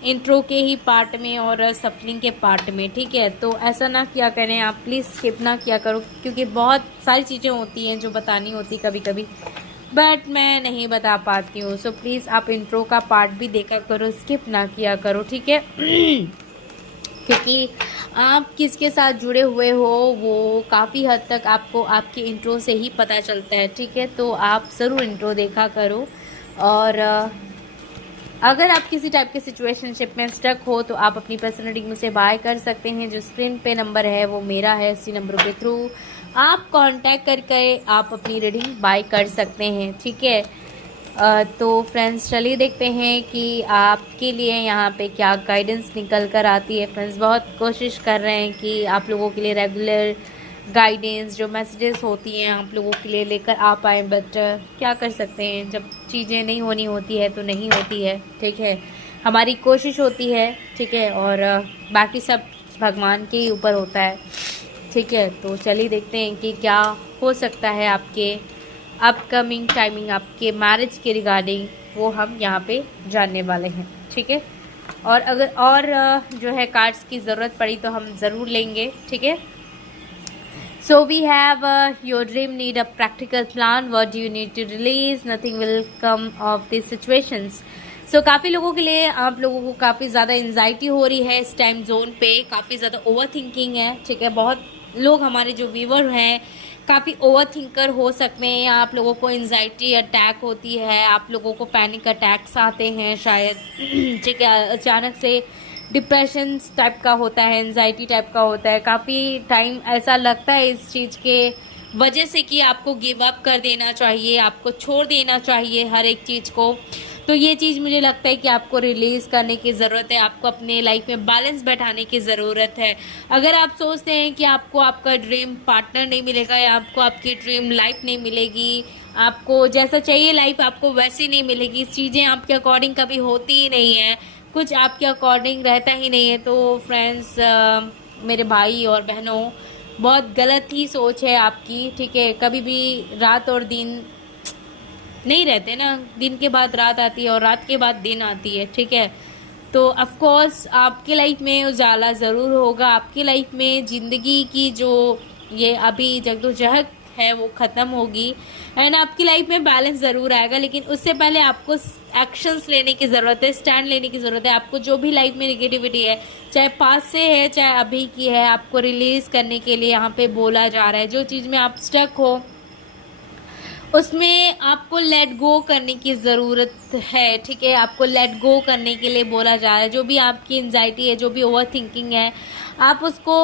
इंट्रो के ही पार्ट में और सफरिंग के पार्ट में, ठीक है। तो ऐसा ना किया करें आप, प्लीज़ स्किप ना किया करो, क्योंकि बहुत सारी चीज़ें होती हैं जो बतानी होती कभी कभी, बट मैं नहीं बता पाती हूँ। सो प्लीज़ आप इंट्रो का पार्ट भी देखा करो, स्किप ना किया करो, ठीक है। क्योंकि आप किसके साथ जुड़े हुए हो वो काफ़ी हद तक आपको आपके इंट्रो से ही पता चलता है, ठीक है। तो आप ज़रूर इंट्रो देखा करो। और अगर आप किसी टाइप के सिचुएशनशिप में स्टक हो तो आप अपनी पर्सनल रीडिंग मुझसे बाय कर सकते हैं। जो स्क्रीन पे नंबर है वो मेरा है, इसी नंबर के थ्रू आप कांटेक्ट करके आप अपनी रीडिंग बाय कर सकते हैं, ठीक है। तो फ्रेंड्स चलिए देखते हैं कि आपके लिए यहाँ पे क्या गाइडेंस निकल कर आती है। फ्रेंड्स बहुत कोशिश कर रहे हैं कि आप लोगों के लिए रेगुलर गाइडेंस जो मैसेजेस होती हैं आप लोगों के लिए लेकर आ पाए, बट क्या कर सकते हैं, जब चीज़ें नहीं होनी होती है तो नहीं होती है, ठीक है। हमारी कोशिश होती है, ठीक है, और बाकी सब भगवान के ही ऊपर होता है, ठीक है। तो चलिए देखते हैं कि क्या हो सकता है आपके अपकमिंग टाइमिंग, आपके मैरिज के रिगार्डिंग, वो हम यहाँ पे जानने वाले हैं, ठीक है। और अगर और जो है कार्ड्स की ज़रूरत पड़ी तो हम ज़रूर लेंगे, ठीक है। So we have your dream need a practical plan. What do you need to release? Nothing will come of these situations. सो काफ़ी लोगों के लिए, आप लोगों को काफ़ी ज़्यादा एंजाइटी हो रही है इस टाइम जोन पे, काफ़ी ज़्यादा ओवर थिंकिंग है, ठीक है। बहुत लोग हमारे जो व्यूवर हैं काफ़ी ओवर थिंकर हो सकते हैं, या आप लोगों को एंजाइटी अटैक होती है, आप लोगों को पैनिक अटैक्स आते हैं शायद, ठीक है। अचानक से डिप्रेशन टाइप का होता है, एंजाइटी टाइप का होता है, काफ़ी टाइम ऐसा लगता है इस चीज़ के वजह से कि आपको गिव अप कर देना चाहिए, आपको छोड़ देना चाहिए हर एक चीज़ को। तो ये चीज़ मुझे लगता है कि आपको रिलीज़ करने की ज़रूरत है, आपको अपने लाइफ में बैलेंस बैठाने की ज़रूरत है। अगर आप सोचते हैं कि आपको आपका ड्रीम पार्टनर नहीं मिलेगा, या आपको आपकी ड्रीम लाइफ नहीं मिलेगी, आपको जैसा चाहिए लाइफ आपको वैसी नहीं मिलेगी, चीज़ें आपके अकॉर्डिंग कभी होती ही नहीं है, कुछ आपके अकॉर्डिंग रहता ही नहीं है, तो फ्रेंड्स, मेरे भाई और बहनों, बहुत गलत ही सोच है आपकी, ठीक है। कभी भी रात और दिन नहीं रहते ना, दिन के बाद रात आती है और रात के बाद दिन आती है, ठीक है। तो ऑफ कोर्स आपकी लाइफ में उजाला ज़रूर होगा, आपकी लाइफ में ज़िंदगी की जो ये अभी जगदोजहद है वो ख़त्म होगी, एंड आपकी लाइफ में बैलेंस ज़रूर आएगा। लेकिन उससे पहले आपको एक्शंस लेने की ज़रूरत है, स्टैंड लेने की ज़रूरत है। आपको जो भी लाइफ में नेगेटिविटी है, चाहे पास से है चाहे अभी की है, आपको रिलीज़ करने के लिए यहाँ पे बोला जा रहा है। जो चीज़ में आप स्टक हो उसमें आपको लेट गो करने की ज़रूरत है, ठीक है। आपको लेट गो करने के लिए बोला जा रहा है। जो भी आपकी एंजाइटी है, जो भी ओवर थिंकिंग है, आप उसको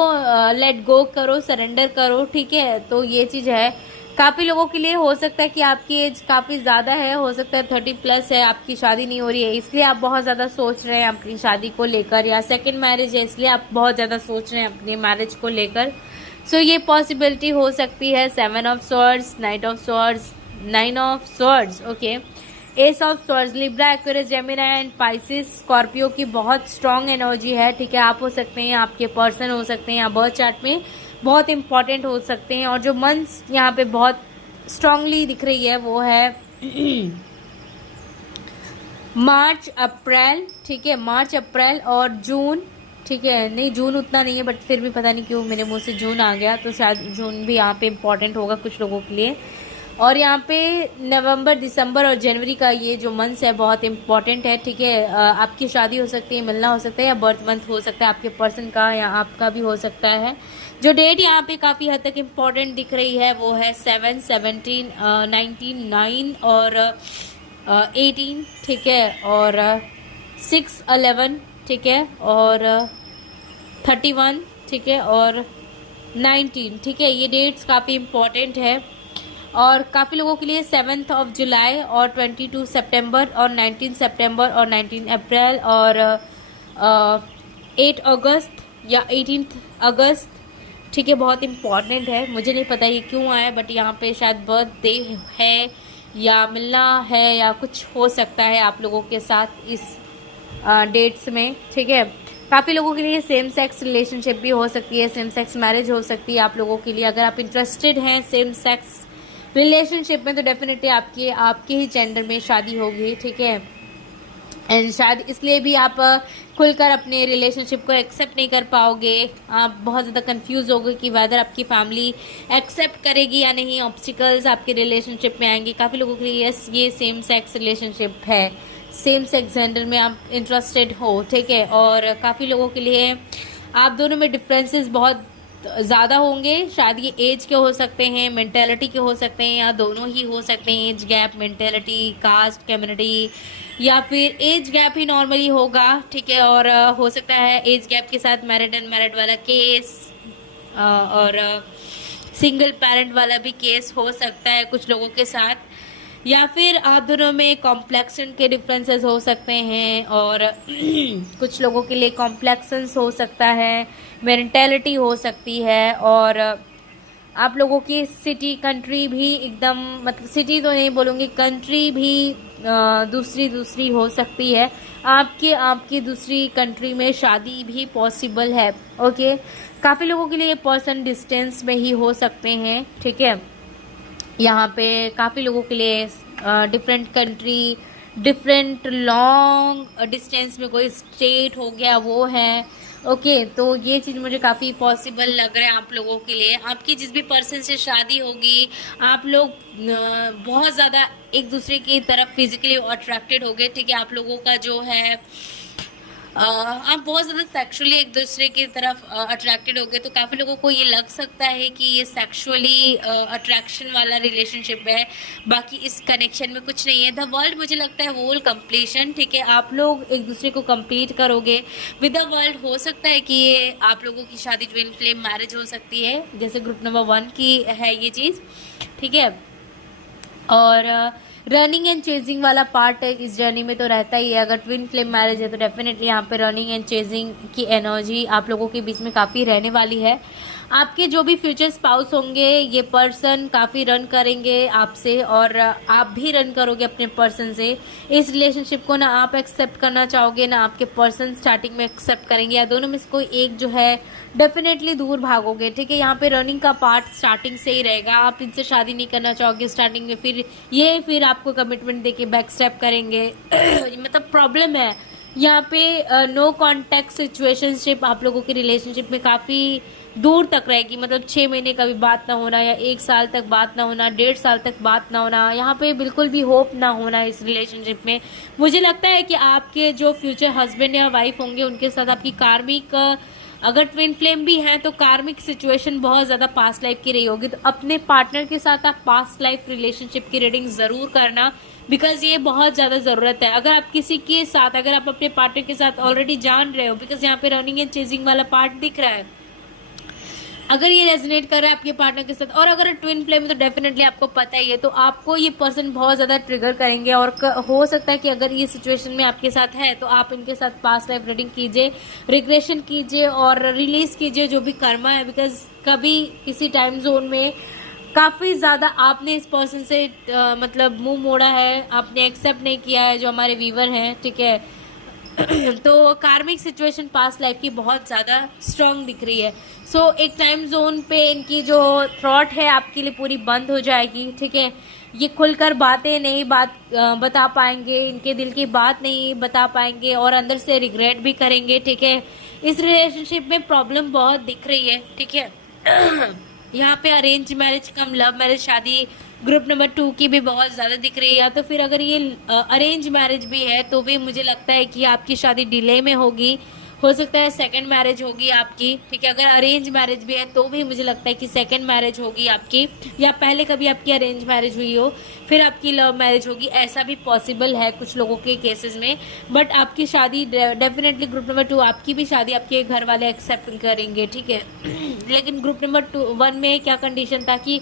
लेट गो करो, सरेंडर करो, ठीक है। तो ये चीज़ है। काफ़ी लोगों के लिए हो सकता है कि आपकी एज काफ़ी ज़्यादा है, हो सकता है 30+ है, आपकी शादी नहीं हो रही है इसलिए आप बहुत ज़्यादा सोच रहे हैं अपनी शादी को लेकर, या सेकेंड मैरिज है इसलिए आप बहुत ज़्यादा सोच रहे हैं अपनी मैरिज को लेकर। सो ये पॉसिबिलिटी हो सकती है। 7 of swords, night of swords, 9 of swords, okay, S of swords, Libra, Aquarius, Gemini and Pisces, Scorpio की बहुत स्ट्रॉन्ग एनर्जी है, ठीक है। आप हो सकते हैं, आपके पर्सन हो सकते हैं, या बर्थ चार्ट में बहुत इंपॉर्टेंट हो सकते हैं। और जो मंथ्स यहाँ पे बहुत स्ट्रांगली दिख रही है वो है मार्च, अप्रैल, ठीक है, मार्च, अप्रैल और जून, ठीक है। नहीं, जून उतना नहीं है, बट फिर भी पता नहीं क्यों मेरे मुंह से जून आ गया, तो शायद जून भी यहाँ पे इम्पॉर्टेंट होगा कुछ लोगों के लिए। और यहाँ पे नवंबर, दिसंबर और जनवरी का ये जो मंथ है बहुत इंपॉर्टेंट है, ठीक है। आपकी शादी हो सकती है, मिलना हो सकता है, या बर्थ मंथ हो सकता है आपके पर्सन का, या आपका भी हो सकता है। जो डेट यहाँ पे काफ़ी हद तक इम्पॉर्टेंट दिख रही है वो है 7, 17, 19, 9 और 18, ठीक है, और 6, 11, ठीक है, और 31, ठीक है, और 19, ठीक है। ये डेट्स काफ़ी इम्पॉर्टेंट है। और काफ़ी लोगों के लिए 7 ऑफ जुलाई और 22 सितंबर और 19 सितंबर और 19 अप्रैल और 8 अगस्त या 18 अगस्त, ठीक है, बहुत इम्पॉर्टेंट है। मुझे नहीं पता ये क्यों आया, बट यहाँ पे शायद बर्थडे है या मिलना है या कुछ हो सकता है आप लोगों के साथ इस डेट्स में, ठीक है। काफ़ी लोगों के लिए सेम सेक्स रिलेशनशिप भी हो सकती है, सेम सेक्स मैरिज हो सकती है आप लोगों के लिए। अगर आप इंटरेस्टेड हैं सेम सेक्स रिलेशनशिप में तो डेफिनेटली आपके ही जेंडर में शादी होगी, ठीक है। एंड शायद इसलिए भी आप खुलकर अपने रिलेशनशिप को एक्सेप्ट नहीं कर पाओगे, आप बहुत ज़्यादा कंफ्यूज होगे कि वेदर आपकी फैमिली एक्सेप्ट करेगी या नहीं, ऑब्स्टिकल्स आपके रिलेशनशिप में आएंगे। काफ़ी लोगों के लिए यस, ये सेम सेक्स रिलेशनशिप है, सेम सेक्स जेंडर में आप इंटरेस्टेड हो, ठीक है। और काफ़ी लोगों के लिए आप दोनों में डिफरेंसेस बहुत ज़्यादा होंगे, शायद ये एज के हो सकते हैं, मेंटेलिटी के हो सकते हैं, या दोनों ही हो सकते हैं। Age gap, mentality, caste, community, या फिर एज गैप ही नॉर्मली होगा, ठीक है। और हो सकता है एज गैप के साथ मैरिड अनमैरिड वाला केस और सिंगल पेरेंट वाला भी केस हो सकता है कुछ लोगों के साथ, या फिर आप दोनों में कॉम्प्लेक्शन के डिफरेंसेस हो सकते हैं, और कुछ लोगों के लिए कॉम्प्लेक्शंस हो सकता है, मेंटेलिटी हो सकती है, और आप लोगों की सिटी, कंट्री भी एकदम, मतलब सिटी तो नहीं बोलूँगी, कंट्री भी दूसरी हो सकती है। आपकी दूसरी कंट्री में शादी भी पॉसिबल है, ओके। काफ़ी लोगों के लिए ये पर्सन डिस्टेंस में ही हो सकते हैं, ठीक है। यहाँ पे काफ़ी लोगों के लिए different country, different long distance में कोई स्टेट हो गया वो है, ओके, तो ये चीज़ मुझे काफ़ी पॉसिबल लग रहा है आप लोगों के लिए। आपकी जिस भी पर्सन से शादी होगी, आप लोग बहुत ज़्यादा एक दूसरे की तरफ फिजिकली अट्रैक्टेड होगे, ठीक है। आप लोगों का जो है आप बहुत ज़्यादा सेक्सुअली एक दूसरे की तरफ अट्रैक्टेड हो गए, तो काफ़ी लोगों को ये लग सकता है कि ये सेक्सुअली अट्रैक्शन वाला रिलेशनशिप है, बाकी इस कनेक्शन में कुछ नहीं है। द वर्ल्ड मुझे लगता है होल कंप्लीशन, ठीक है। आप लोग एक दूसरे को कंप्लीट करोगे विद द वर्ल्ड। हो सकता है कि ये आप लोगों की शादी ट्विन फ्लेम मैरिज हो सकती है, जैसे ग्रुप नंबर 1 की है ये चीज़, ठीक है। और रनिंग एंड चेजिंग वाला पार्ट है इस जर्नी में तो रहता ही है। अगर ट्विन फ्लेम मैरिज है तो डेफिनेटली यहाँ पे रनिंग एंड चेजिंग की एनर्जी आप लोगों के बीच में काफ़ी रहने वाली है। आपके जो भी फ्यूचर स्पाउस होंगे, ये पर्सन काफ़ी रन करेंगे आपसे और आप भी रन करोगे अपने पर्सन से। इस रिलेशनशिप को ना आप एक्सेप्ट करना चाहोगे ना आपके पर्सन स्टार्टिंग में एक्सेप्ट करेंगे, या दोनों में से कोई एक जो है डेफिनेटली दूर भागोगे, ठीक है। यहाँ पे रनिंग का पार्ट स्टार्टिंग से ही रहेगा। आप इनसे शादी नहीं करना चाहोगे स्टार्टिंग में, फिर आपको कमिटमेंट देके बैक स्टेप करेंगे मतलब प्रॉब्लम है यहाँ पे। नो कॉन्टैक्ट सिचुएशनशिप आप लोगों की रिलेशनशिप में काफ़ी दूर तक रहेगी, मतलब 6 महीने का भी बात ना होना, या 1 साल तक बात ना होना, 1.5 साल तक बात ना होना, यहाँ पे बिल्कुल भी होप ना होना इस रिलेशनशिप में। मुझे लगता है कि आपके जो फ्यूचर हस्बैंड या वाइफ होंगे उनके साथ आपकी कार्मिक, अगर ट्विन फ्लेम भी हैं तो कार्मिक सिचुएशन बहुत ज़्यादा पास्ट लाइफ की रही होगी। तो अपने पार्टनर के साथ आप पास्ट लाइफ रिलेशनशिप की रीडिंग ज़रूर करना, बिकॉज ये बहुत ज़्यादा ज़रूरत है। अगर आप किसी के साथ, अगर आप अपने पार्टनर के साथ ऑलरेडी जान रहे हो, बिकॉज यहाँ पे रनिंग एंड चेजिंग वाला पार्ट दिख रहा है, अगर ये रेजोनेट कर रहा है आपके पार्टनर के साथ, और अगर ट्विन फ्लेम है तो डेफिनेटली आपको पता ही है, तो आपको ये पर्सन बहुत ज़्यादा ट्रिगर करेंगे। और हो सकता है कि अगर ये सिचुएशन में आपके साथ है तो आप इनके साथ पास्ट लाइफ रीडिंग कीजिए, रिग्रेशन कीजिए और रिलीज कीजिए जो भी कर्मा है। बिकॉज कभी किसी टाइम जोन में काफ़ी ज़्यादा आपने इस पर्सन से मतलब मुंह मोड़ा है, आपने एक्सेप्ट नहीं किया है, जो हमारे व्यूवर हैं, ठीक है। तो कार्मिक सिचुएशन पास्ट लाइफ की बहुत ज़्यादा स्ट्रांग दिख रही है। सो एक टाइम जोन पे इनकी जो थॉट है आपके लिए पूरी बंद हो जाएगी, ठीक है। ये खुलकर बातें नहीं बता पाएंगे, इनके दिल की बात नहीं बता पाएंगे और अंदर से रिग्रेट भी करेंगे, ठीक है। इस रिलेशनशिप में प्रॉब्लम बहुत दिख रही है, ठीक है। यहाँ पे अरेंज मैरिज कम लव मैरिज शादी ग्रुप नंबर 2 की भी बहुत ज़्यादा दिख रही है। या तो फिर अगर ये अरेंज मैरिज भी है तो भी मुझे लगता है कि आपकी शादी डिले में होगी, हो सकता है सेकंड मैरिज होगी आपकी, ठीक है। अगर अरेंज मैरिज भी है तो भी मुझे लगता है कि सेकंड मैरिज होगी आपकी, या पहले कभी आपकी अरेंज मैरिज हुई हो फिर आपकी लव मैरिज होगी, ऐसा भी पॉसिबल है कुछ लोगों के केसेस में। बट आपकी शादी डेफिनेटली ग्रुप नंबर 2 आपकी भी शादी आपके घर वाले एक्सेप्ट करेंगे, ठीक है। लेकिन ग्रुप नंबर 1 में क्या कंडीशन था कि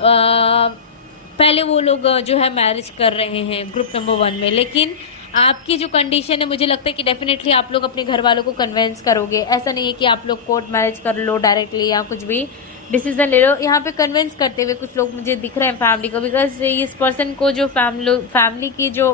पहले वो लोग जो है मैरिज कर रहे हैं ग्रुप नंबर 1 में, लेकिन आपकी जो कंडीशन है मुझे लगता है कि डेफिनेटली आप लोग अपने घर वालों को कन्वेंस करोगे। ऐसा नहीं है कि आप लोग कोर्ट मैरिज कर लो डायरेक्टली या कुछ भी डिसीजन ले लो, यहाँ पे कन्वेंस करते हुए कुछ लोग मुझे दिख रहे हैं फैमिली को, बिकॉज इस पर्सन को जो फैमिली की जो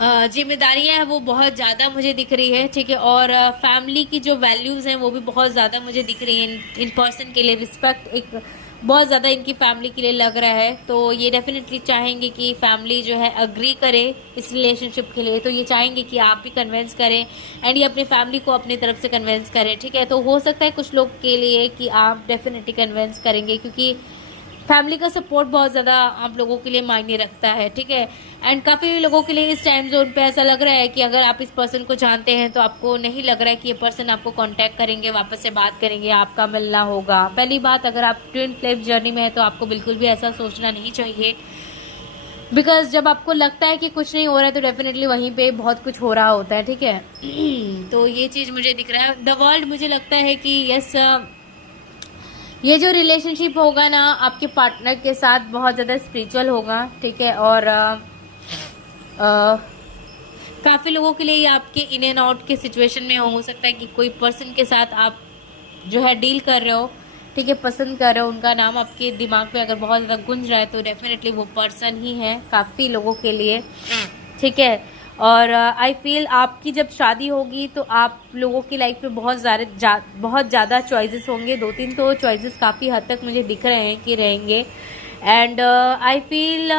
जिम्मेदारियां हैं वो बहुत ज़्यादा मुझे दिख रही है, ठीक है। और फैमिली की जो वैल्यूज़ हैं वो भी बहुत ज़्यादा मुझे दिख रही हैं। इन पर्सन के लिए रिस्पेक्ट एक बहुत ज़्यादा इनकी फैमिली के लिए लग रहा है। तो ये डेफिनेटली चाहेंगे कि फैमिली जो है अग्री करे इस रिलेशनशिप के लिए, तो ये चाहेंगे कि आप भी कन्वेंस करें एंड ये अपने फैमिली को अपनी तरफ से कन्वेंस करें, ठीक है। तो हो सकता है कुछ लोग के लिए कि आप डेफिनेटली कन्वेंस करेंगे, क्योंकि फैमिली का सपोर्ट बहुत ज़्यादा आप लोगों के लिए मायने रखता है, ठीक है। एंड काफ़ी लोगों के लिए इस टाइम जोन पे ऐसा लग रहा है कि अगर आप इस पर्सन को जानते हैं तो आपको नहीं लग रहा है कि ये पर्सन आपको कांटेक्ट करेंगे, वापस से बात करेंगे, आपका मिलना होगा। पहली बात, अगर आप ट्विन फ्लेम जर्नी में है तो आपको बिल्कुल भी ऐसा सोचना नहीं चाहिए, बिकॉज जब आपको लगता है कि कुछ नहीं हो रहा है तो डेफिनेटली वहीं पे बहुत कुछ हो रहा होता है, ठीक है। तो ये चीज़ मुझे दिख रहा है। द वर्ल्ड मुझे लगता है कि यस, ये जो रिलेशनशिप होगा ना आपके पार्टनर के साथ बहुत ज़्यादा स्पिरिचुअल होगा, ठीक है। और काफ़ी लोगों के लिए ये आपके इन एंड आउट के सिचुएशन में हो सकता है कि कोई पर्सन के साथ आप जो है डील कर रहे हो, ठीक है, पसंद कर रहे हो, उनका नाम आपके दिमाग में अगर बहुत ज़्यादा गुंज रहा है तो डेफिनेटली वो पर्सन ही है काफ़ी लोगों के लिए, ठीक है। और आई फील आपकी जब शादी होगी तो आप लोगों की लाइफ में बहुत ज़्यादा चॉइसेस होंगे। 2-3 तो चॉइसेस काफ़ी हद तक मुझे दिख रहे हैं कि रहेंगे। एंड आई फील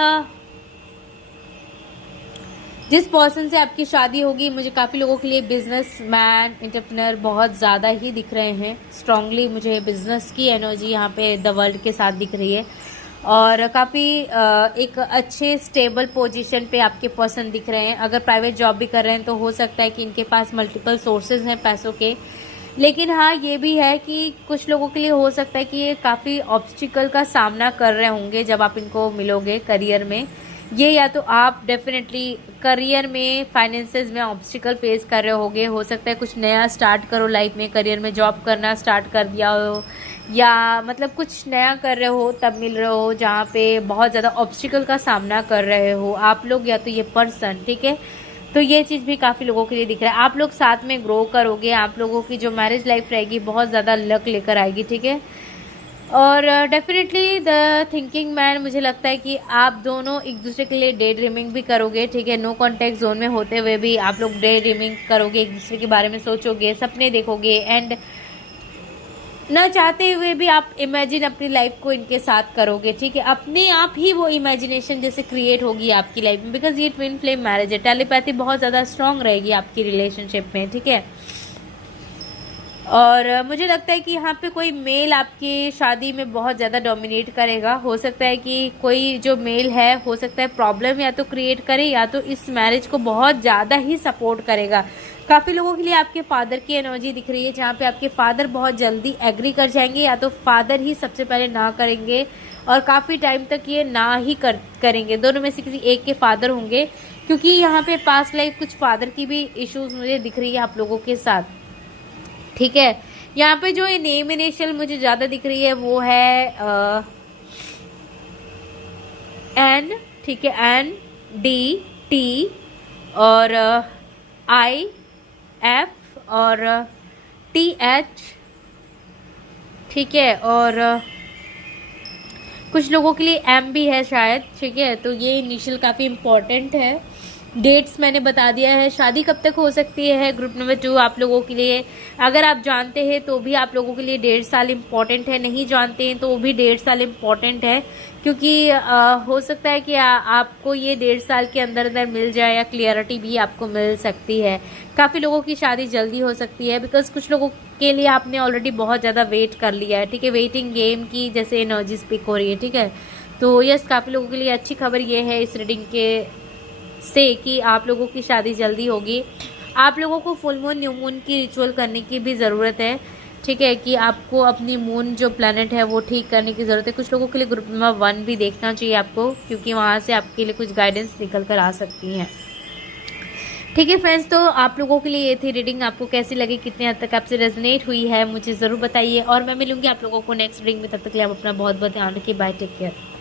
जिस पर्सन से आपकी शादी होगी, मुझे काफ़ी लोगों के लिए बिजनेस मैन, एंटरप्रेन्योर बहुत ज़्यादा ही दिख रहे हैं। स्ट्रांगली मुझे बिजनेस की एनर्जी यहाँ पे द वर्ल्ड के साथ दिख रही है, और काफ़ी एक अच्छे स्टेबल पोजीशन पे आपके पर्सन दिख रहे हैं। अगर प्राइवेट जॉब भी कर रहे हैं तो हो सकता है कि इनके पास मल्टीपल सोर्सेज हैं पैसों के। लेकिन हाँ, ये भी है कि कुछ लोगों के लिए हो सकता है कि ये काफ़ी ऑब्स्टिकल का सामना कर रहे होंगे जब आप इनको मिलोगे करियर में। ये या तो आप डेफिनेटली करियर में, फाइनेंसेस में ऑब्स्टिकल फेस कर रहे होगे। हो सकता है कुछ नया स्टार्ट करो लाइफ में, करियर में जॉब करना स्टार्ट कर दिया हो, या मतलब कुछ नया कर रहे हो तब मिल रहे हो जहाँ पे बहुत ज़्यादा ऑब्स्टिकल का सामना कर रहे हो आप लोग या तो ये पर्सन, ठीक है। तो ये चीज़ भी काफ़ी लोगों के लिए दिख रहा है। आप लोग साथ में ग्रो करोगे, आप लोगों की जो मैरिज लाइफ रहेगी बहुत ज़्यादा लक लेकर आएगी, ठीक है। और डेफिनेटली द थिंकिंग मैन, मुझे लगता है कि आप दोनों एक दूसरे के लिए डे ड्रीमिंग भी करोगे, ठीक है। नो कॉन्टैक्ट जोन में होते हुए भी आप लोग डे ड्रीमिंग करोगे, एक दूसरे के बारे में सोचोगे, सपने देखोगे, एंड न चाहते हुए भी आप इमेजिन अपनी लाइफ को इनके साथ करोगे, ठीक है। अपने आप ही वो इमेजिनेशन जैसे क्रिएट होगी आपकी लाइफ में, बिकॉज ये ट्विन फ्लेम मैरिज है। टेलीपैथी बहुत ज़्यादा स्ट्रांग रहेगी आपकी रिलेशनशिप में, ठीक है। और मुझे लगता है कि यहाँ पे कोई मेल आपकी शादी में बहुत ज़्यादा डोमिनेट करेगा। हो सकता है कि कोई जो मेल है, हो सकता है प्रॉब्लम या तो क्रिएट करे या तो इस मैरिज को बहुत ज़्यादा ही सपोर्ट करेगा। काफ़ी लोगों के लिए आपके फादर की एनर्जी दिख रही है, जहाँ पे आपके फादर बहुत जल्दी एग्री कर जाएंगे, या तो फादर ही सबसे पहले ना करेंगे और काफ़ी टाइम तक ये ना ही करेंगे। दोनों में से किसी एक के फादर होंगे, क्योंकि यहाँ पे पास्ट लाइफ कुछ फादर की भी इश्यूज मुझे दिख रही है आप लोगों के साथ, ठीक है। यहाँ पे जो नेम इनिशियल मुझे ज़्यादा दिख रही है वो है एन, ठीक है, एन, डी, टी और आई, एफ और टी, एच, ठीक है। और कुछ लोगों के लिए एम भी है शायद, ठीक है। तो ये इनिशियल काफ़ी इम्पोर्टेंट है। डेट्स मैंने बता दिया है। शादी कब तक हो सकती है ग्रुप नंबर 2 आप लोगों के लिए, अगर आप जानते हैं तो भी आप लोगों के लिए 1.5 साल इम्पॉर्टेंट है, नहीं जानते हैं तो भी 1.5 साल इम्पॉर्टेंट है, क्योंकि हो सकता है कि आपको ये 1.5 साल के अंदर अंदर मिल जाए, या क्लियरिटी भी आपको मिल सकती है। काफ़ी लोगों की शादी जल्दी हो सकती है, बिकॉज कुछ लोगों के लिए आपने ऑलरेडी बहुत ज़्यादा वेट कर लिया है, ठीक है। वेटिंग गेम की जैसे एनर्जी स्पीक हो रही है, ठीक है। तो यस, काफ़ी लोगों के लिए अच्छी खबर ये है इस रीडिंग के से कि आप लोगों की शादी जल्दी होगी। आप लोगों को फुल मून, न्यू मून की रिचुअल करने की भी ज़रूरत है, ठीक है, कि आपको अपनी मून जो प्लैनेट है वो ठीक करने की ज़रूरत है। कुछ लोगों के लिए ग्रुप नंबर 1 भी देखना चाहिए आपको, क्योंकि वहाँ से आपके लिए कुछ गाइडेंस निकल कर आ सकती हैं, ठीक है फ्रेंड्स। तो आप लोगों के लिए ये थी रीडिंग। आपको कैसी लगी, कितने हद तक आपसे रेजोनेट हुई है, मुझे ज़रूर बताइए, और मैं मिलूंगी आप लोगों को नेक्स्ट रीडिंग में। तब तक के लिए आप अपना बहुत बहुत ध्यान रखिए। Bye, take care.